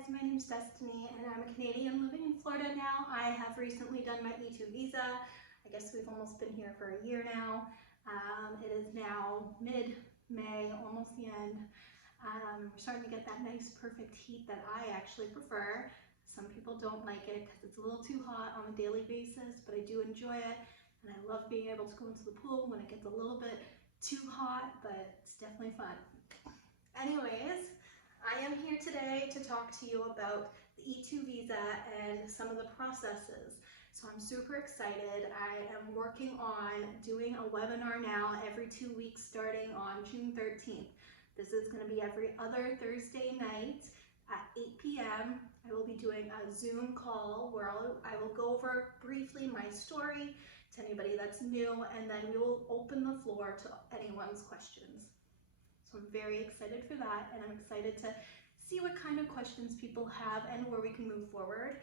guys, my name's Destiny and I'm a Canadian living in Florida now. I have recently done my E2 visa. I guess we've almost been here for a year now. It is now mid-May, almost the end. We're starting to get that nice perfect heat that I actually prefer. Some people don't like it because it's a little too hot on a daily basis, but I do enjoy it and I love being able to go into the pool when it gets a little bit too hot, but it's definitely fun. Anyways, I am here today to talk to you about the E2 visa and some of the processes. So I'm super excited. I am working on doing a webinar now every 2 weeks starting on June 13th. This is going to be every other Thursday night at 8 p.m. I will be doing a Zoom call where I will go over briefly my story to anybody that's new, and then we will open the floor to anyone's questions. So I'm very excited for that, and I'm excited to see what kind of questions people have and where we can move forward.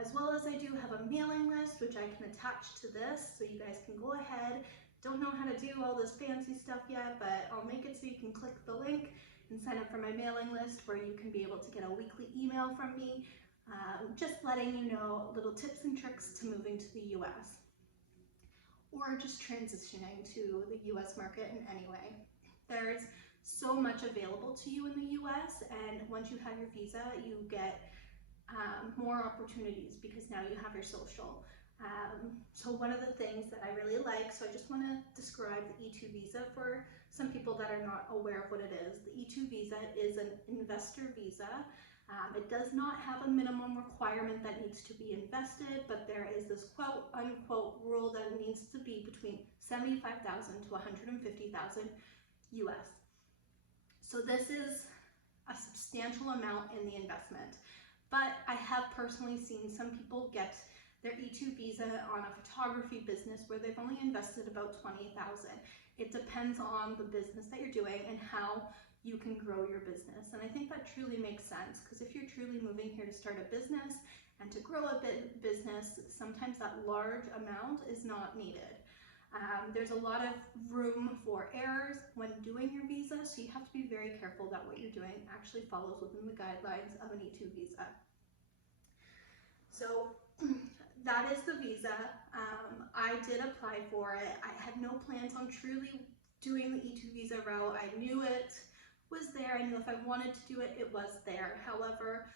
As well as I do have a mailing list, which I can attach to this, so you guys can go ahead. Don't know how to do all this fancy stuff yet, but I'll make it so you can click the link and sign up for my mailing list where you can be able to get a weekly email from me, just letting you know little tips and tricks to moving to the US or just transitioning to the US market in any way. There's so much available to you in the US, and once you have your visa, you get more opportunities because now you have your social. So one of the things that I really like, so I just want to describe the E2 visa for some people that are not aware of what it is. The E2 visa is an investor visa. It does not have a minimum requirement that needs to be invested, but there is this quote unquote rule that it needs to be between 75,000 to 150,000 US. So this is a substantial amount in the investment, but I have personally seen some people get their E2 visa on a photography business where they've only invested about 20,000. It depends on the business that you're doing and how you can grow your business. And I think that truly makes sense, because if you're truly moving here to start a business and to grow a business, sometimes that large amount is not needed. There's a lot of room for errors when doing your visa, so you have to be very careful that what you're doing actually follows within the guidelines of an E2 visa. So that is the visa. I did apply for it. I had no plans on truly doing the E2 visa route. I knew it was there. I knew if I wanted to do it, it was there. However,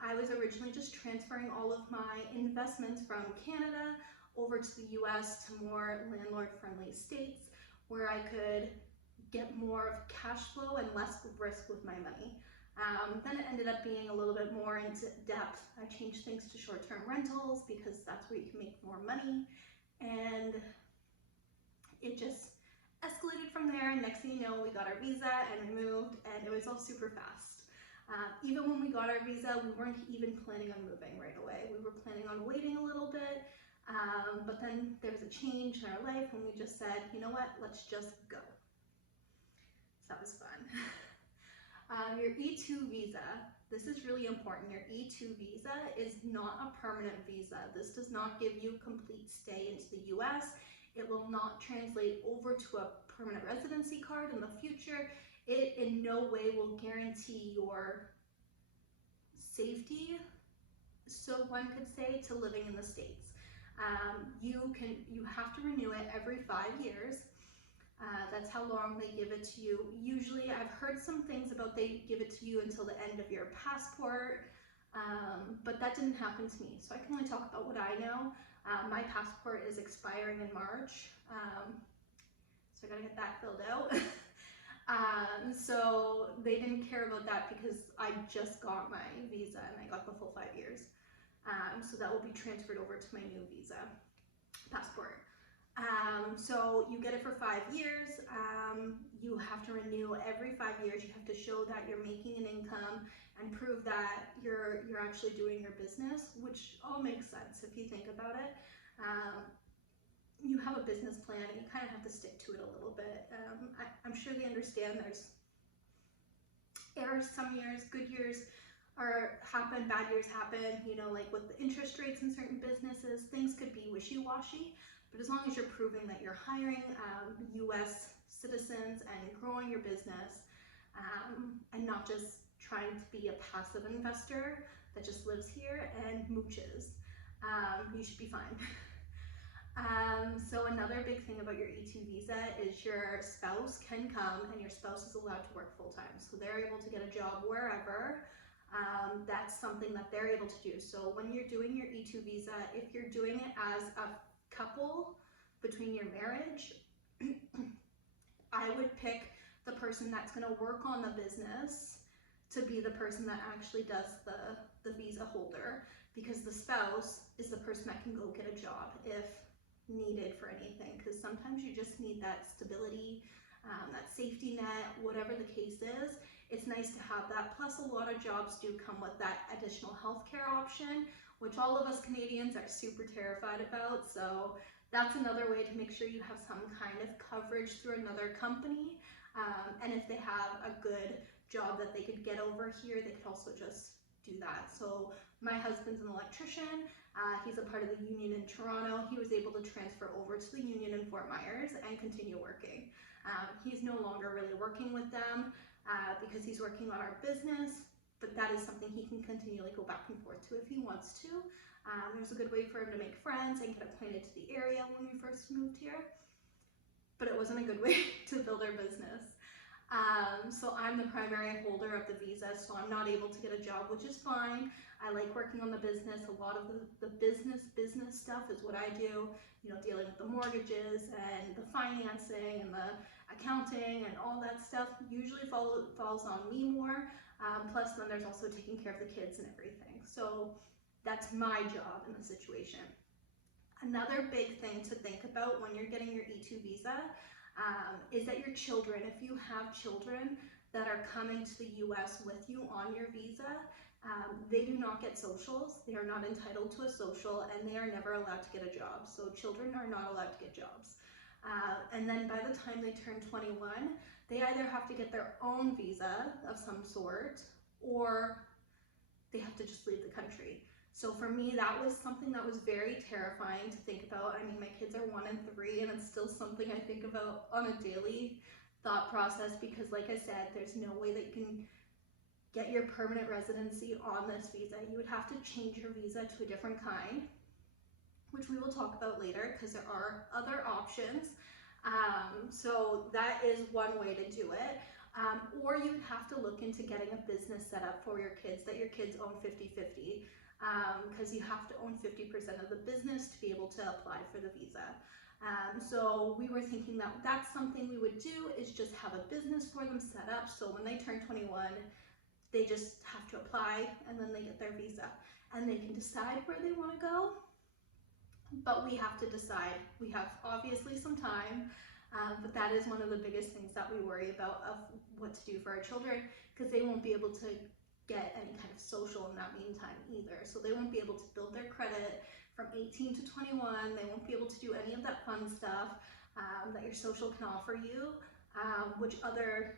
I was originally just transferring all of my investments from Canada over to the US to more landlord-friendly states where I could get more of cash flow and less risk with my money. Then it ended up being a little bit more into depth. I changed things to short-term rentals because that's where you can make more money, and it just escalated from there. And next thing you know, we got our visa and we moved, and it was all super fast. Even when we got our visa, we weren't even planning on moving right away. We were planning on waiting a little bit, but then there was a change in our life and we just said, you know what, let's just go. So that was fun. Your E2 visa, this is really important. Your E2 visa is not a permanent visa. This does not give you complete stay into the US. It will not translate over to a permanent residency card in the future. It in no way will guarantee your safety, so one could say, to living in the States. You have to renew it every 5 years. That's how long they give it to you. Usually, I've heard some things about they give it to you until the end of your passport, but that didn't happen to me. So I can only talk about what I know. My passport is expiring in March, so I gotta get that filled out. So they didn't care about that because I just got my visa and I got the full 5 years. So that will be transferred over to my new visa passport. So you get it for 5 years. You have to renew every 5 years. You have to show that you're making an income and prove that you're actually doing your business, which all makes sense if you think about it. You have a business plan and you kind of have to stick to it a little bit. I'm sure they understand there's errors some years, good years happen, bad years happen, you know, like with the interest rates in certain businesses, things could be wishy-washy, but as long as you're proving that you're hiring US citizens and growing your business and not just trying to be a passive investor that just lives here and mooches, you should be fine. So another big thing about your E2 visa is your spouse can come and your spouse is allowed to work full-time. So they're able to get a job wherever. That's something that they're able to do. So when you're doing your E2 visa, if you're doing it as a couple between your marriage, I would pick the person that's going to work on the business to be the person that actually does the visa holder, because the spouse is the person that can go get a job if needed for anything, because sometimes you just need that stability, that safety net, whatever the case is. It's nice to have that. Plus, a lot of jobs do come with that additional healthcare option, which all of us Canadians are super terrified about. So that's another way to make sure you have some kind of coverage through another company. And if they have a good job that they could get over here, they could also just do that. So my husband's an electrician. He's a part of the union in Toronto. He was able to transfer over to the union in Fort Myers and continue working. He's no longer really working with them because he's working on our business, but that is something he can continually go back and forth to if he wants to. There's a good way for him to make friends and get acquainted to the area when we first moved here, but it wasn't a good way to build our business. So I'm the primary holder of the visa, so I'm not able to get a job, which is fine. I like working on the business. A lot of the business stuff is what I do, you know, dealing with the mortgages and the financing and the accounting and all that stuff usually falls on me more. Plus then there's also taking care of the kids and everything. So that's my job in the situation. Another big thing to think about when you're getting your E2 visa is that your children, if you have children that are coming to the US with you on your visa, they do not get socials. They are not entitled to a social, and they are never allowed to get a job. So children are not allowed to get jobs. And then by the time they turn 21, they either have to get their own visa of some sort, or they have to just leave the country. So for me, that was something that was very terrifying to think about. I mean, my kids are 1 and 3, and it's still something I think about on a daily thought process, because like I said, there's no way that you can get your permanent residency on this visa. You would have to change your visa to a different kind, which we will talk about later because there are other options. So that is one way to do it. Or you would have to look into getting a business set up for your kids that your kids own 50-50, because you have to own 50% of the business to be able to apply for the visa. So we were thinking that that's something we would do, is just have a business for them set up, so when they turn 21, they just have to apply and then they get their visa and they can decide where they want to go. But we have to decide. We have obviously some time, but that is one of the biggest things that we worry about of what to do for our children, because they won't be able to get any kind of social in that meantime either. So they won't be able to build their credit from 18 to 21. They won't be able to do any of that fun stuff that your social can offer you, which other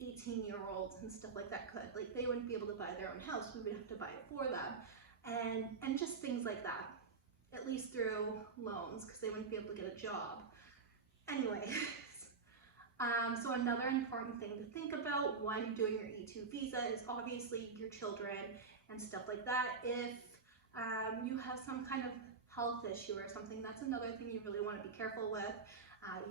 18-year-olds and stuff like that could. Like, they wouldn't be able to buy their own house. We would have to buy it for them, and just things like that, at least through loans, because they wouldn't be able to get a job. Anyways, so another important thing to think about when doing your E2 visa is obviously your children and stuff like that. If you have some kind of health issue or something, that's another thing you really want to be careful with.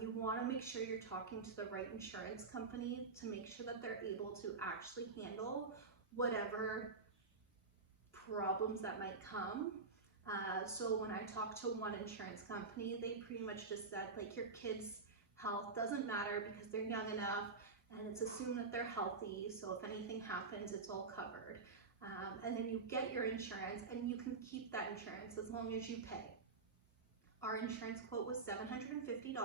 You want to make sure you're talking to the right insurance company to make sure that they're able to actually handle whatever problems that might come. So when I talked to one insurance company, they pretty much just said, like, your kids' health doesn't matter because they're young enough, and it's assumed that they're healthy, so if anything happens, it's all covered. And then you get your insurance, and you can keep that insurance as long as you pay. Our insurance quote was $750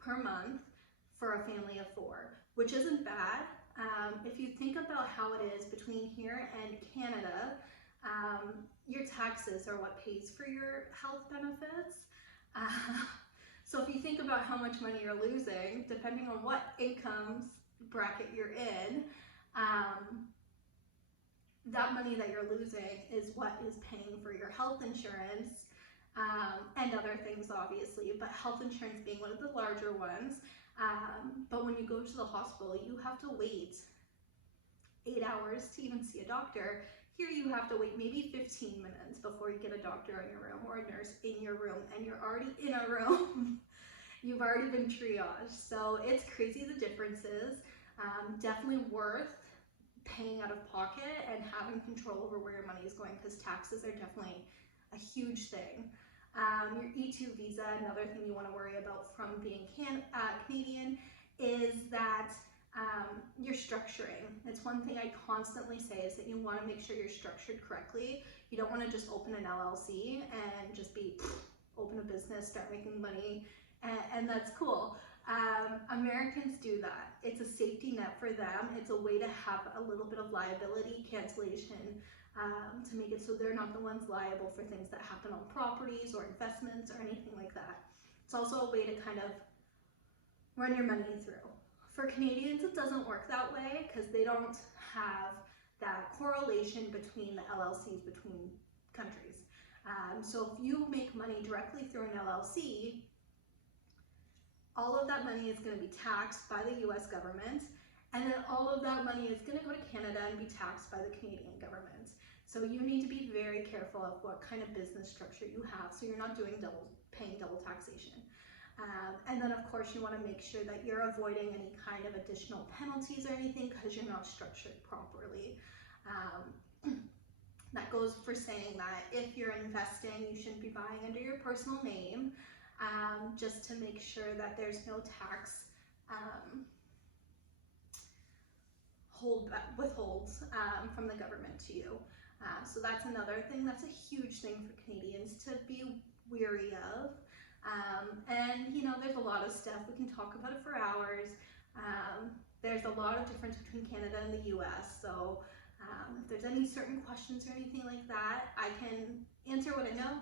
per month for a family of 4, which isn't bad. If you think about how it is between here and Canada, your taxes are what pays for your health benefits. So if you think about how much money you're losing, depending on what income bracket you're in, that money that you're losing is what is paying for your health insurance, and other things obviously, but health insurance being one of the larger ones. But when you go to the hospital, you have to wait 8 hours to even see a doctor. Here you have to wait maybe 15 minutes before you get a doctor in your room or a nurse in your room, and you're already in a room. You've already been triaged. So it's crazy the differences. Definitely worth paying out of pocket and having control over where your money is going, because taxes are definitely a huge thing. Your E2 visa, another thing you want to worry about from being Canadian, is that you're structuring. It's one thing I constantly say, is that you want to make sure you're structured correctly. You don't want to just open an LLC and just open a business, start making money, and that's cool. Americans do that. It's a safety net for them. It's a way to have a little bit of liability cancellation, to make it so they're not the ones liable for things that happen on properties or investments or anything like that. It's also a way to kind of run your money through. For Canadians, it doesn't work that way because they don't have that correlation between the LLCs between countries. So if you make money directly through an LLC, all of that money is going to be taxed by the US government, and then all of that money is going to go to Canada and be taxed by the Canadian government. So you need to be very careful of what kind of business structure you have, so you're not paying double taxation. And then of course you want to make sure that you're avoiding any kind of additional penalties or anything because you're not structured properly. That goes for saying that if you're investing, you shouldn't be buying under your personal name, just to make sure that there's no tax withholds from the government to you. So that's another thing. That's a huge thing for Canadians to be weary of. And you know, there's a lot of stuff. We can talk about it for hours. There's a lot of difference between Canada and the US. So if there's any certain questions or anything like that, I can answer what I know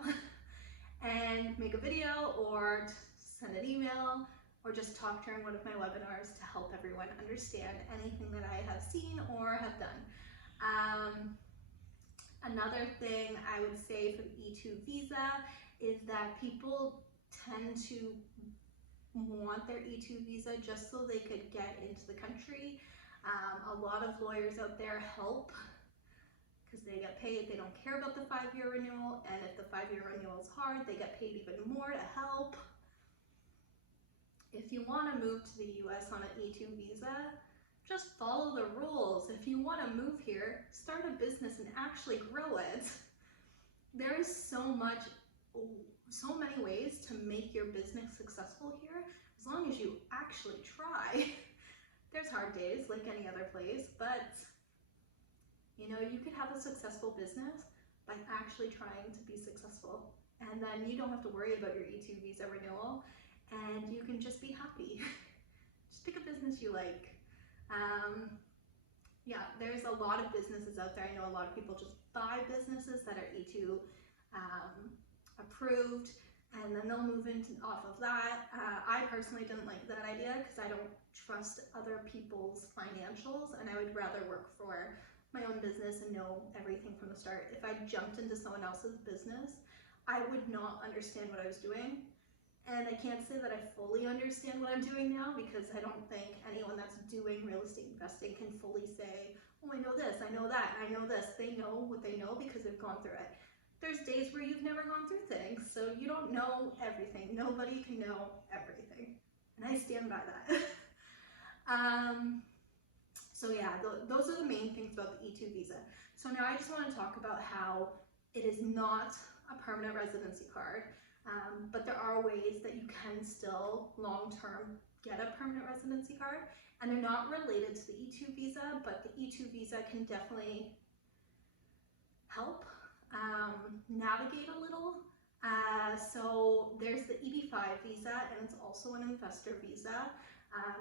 and make a video or send an email or just talk during one of my webinars to help everyone understand anything that I have seen or have done. Another thing I would say for the E2 visa is that people tend to want their E2 visa just so they could get into the country. A lot of lawyers out there help because they get paid. They don't care about the 5-year renewal, and if the 5-year renewal is hard, they get paid even more to help. If you want to move to the US on an E2 visa, just follow the rules. If you want to move here, start a business and actually grow it. There is so many ways to make your business successful here, as long as you actually try. There's hard days like any other place, but you know, you could have a successful business by actually trying to be successful. And then you don't have to worry about your E2 visa renewal, and you can just be happy. Just pick a business you like. Yeah, there's a lot of businesses out there. I know a lot of people just buy businesses that are E2 approved, and then they'll move into off of that. I personally didn't like that idea because I don't trust other people's financials, and I would rather work for my own business and know everything from the start. If I jumped into someone else's business, I would not understand what I was doing. And I can't say that I fully understand what I'm doing now, because I don't think anyone that's doing real estate investing can fully say, oh, I know this, I know that, I know this. They know what they know because they've gone through it. There's days where you've never gone through things, so you don't know everything. Nobody can know everything. And I stand by that. So yeah, those are the main things about the E2 visa. So now I just want to talk about how it is not a permanent residency card. But there are ways that you can still long-term get a permanent residency card, and they're not related to the E2 visa, but the E2 visa can definitely help navigate a little. So there's the EB5 visa, and it's also an investor visa.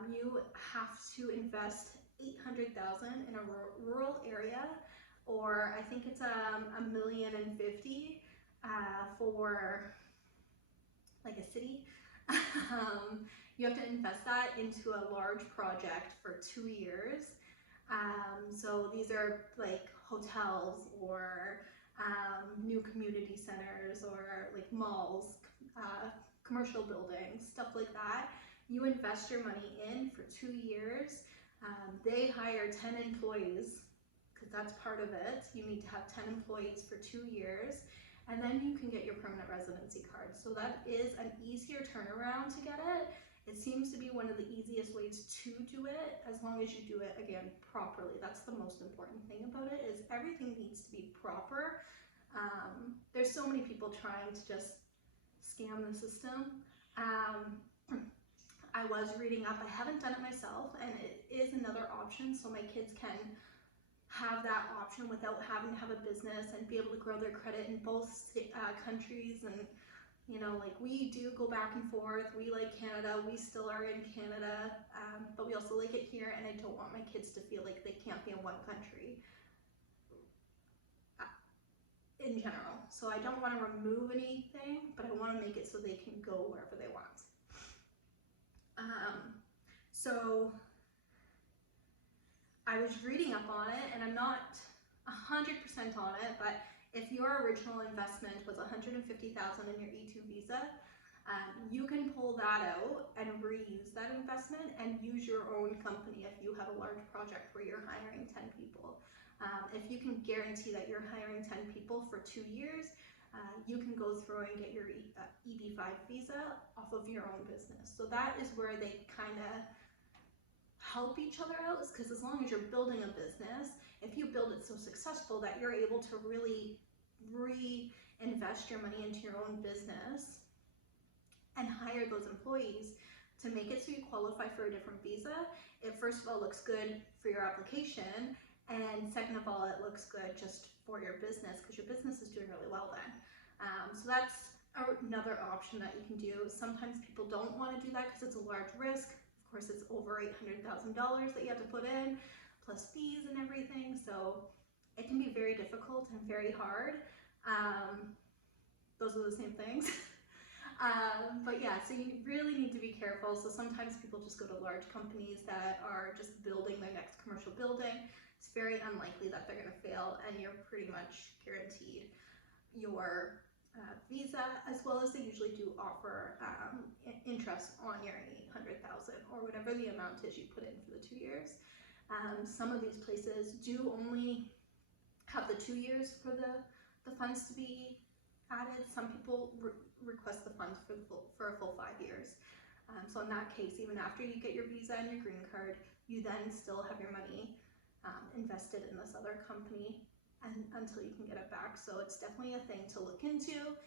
You have to invest $800,000 in a rural area, or I think it's $1.05 million for like a city. You have to invest that into a large project for 2 years. So these are like hotels or new community centers or like malls, commercial buildings, stuff like that. You invest your money in for 2 years. They hire 10 employees because that's part of it. You need to have 10 employees for 2 years, and then you can get your permanent residency card. So that is an easier turnaround to get it. It seems to be one of the easiest ways to do it, as long as you do it, again, properly. That's the most important thing about it, is everything needs to be proper. There's so many people trying to just scam the system. I was reading up, I haven't done it myself, and it is another option, so my kids can have that option without having to have a business and be able to grow their credit in both countries. And you know, like, we do go back and forth. We like Canada, we still are in Canada, but we also like it here, and I don't want my kids to feel like they can't be in one country in general. So I don't want to remove anything, but I want to make it so they can go wherever they want. So I was reading up on it, and I'm not 100% on it, but if your original investment was $150,000 in your E2 visa, you can pull that out and reuse that investment and use your own company if you have a large project where you're hiring 10 people. If you can guarantee that you're hiring 10 people for 2 years, you can go through and get your EB5 visa off of your own business. So that is where they kind of help each other out, because as long as you're building a business, if you build it so successful that you're able to really reinvest your money into your own business and hire those employees to make it so you qualify for a different visa, it first of all looks good for your application, and second of all, it looks good just for your business, because your business is doing really well then. So that's another option that you can do. Sometimes people don't want to do that because it's a large risk. Of course, it's over $800,000 that you have to put in, plus fees and everything. So it can be very difficult and very hard. Those are the same things. But yeah, so you really need to be careful. So sometimes people just go to large companies that are just building their next commercial building. It's very unlikely that they're going to fail, and you're pretty much guaranteed your visa, as well as they usually do offer interest on your $800,000 or whatever the amount is you put in for the 2 years. Some of these places do only have the 2 years for the funds to be added. Some people request the funds for a full 5 years. So in that case, even after you get your visa and your green card, you then still have your money invested in this other company until you can get it back. So it's definitely a thing to look into.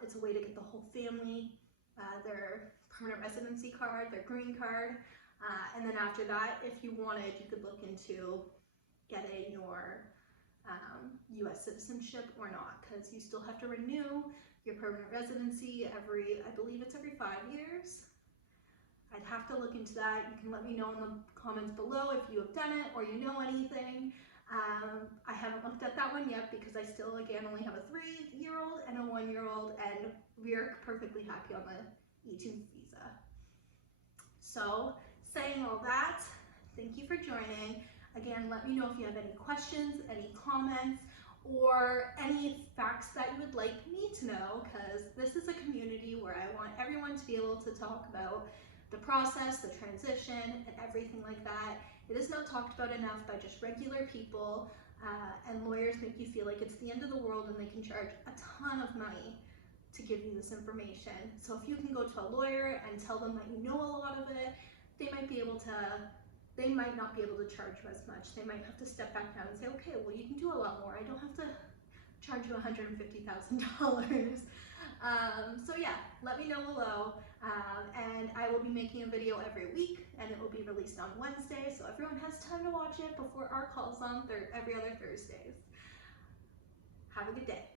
It's a way to get the whole family their permanent residency card, their green card, and then after that, if you wanted, you could look into getting your US citizenship or not, because you still have to renew your permanent residency I believe it's every 5 years. I'd have to look into that. You can let me know in the comments below if you have done it or you know anything. I haven't looked at that one yet, because I still, again, only have a 3-year-old and a 1-year-old, and we are perfectly happy on the E2 visa. So, saying all that, thank you for joining. Again, let me know if you have any questions, any comments, or any facts that you would like me to know, because this is a community where I want everyone to be able to talk about the process, the transition, and everything like that. It is not talked about enough by just regular people, and lawyers make you feel like it's the end of the world and they can charge a ton of money to give you this information. So if you can go to a lawyer and tell them that you know a lot of it, they might not be able to charge you as much. They might have to step back down and say, okay, well, you can do a lot more. I don't have to charge you $150,000. So yeah, let me know below, and I will be making a video every week, and it will be released on Wednesday, so everyone has time to watch it before our calls on every other Thursdays. Have a good day.